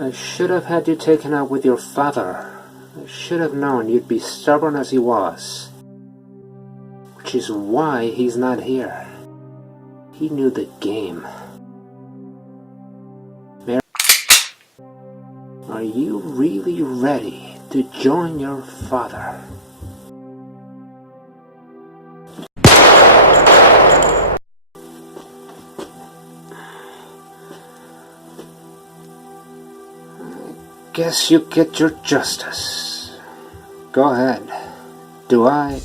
I should have had you taken out with your father. I should have known you'd be stubborn as he was. Which is why he's not here. He knew the game. Mary, are you really ready to join your father? Guess you get your justice. Go ahead. Do I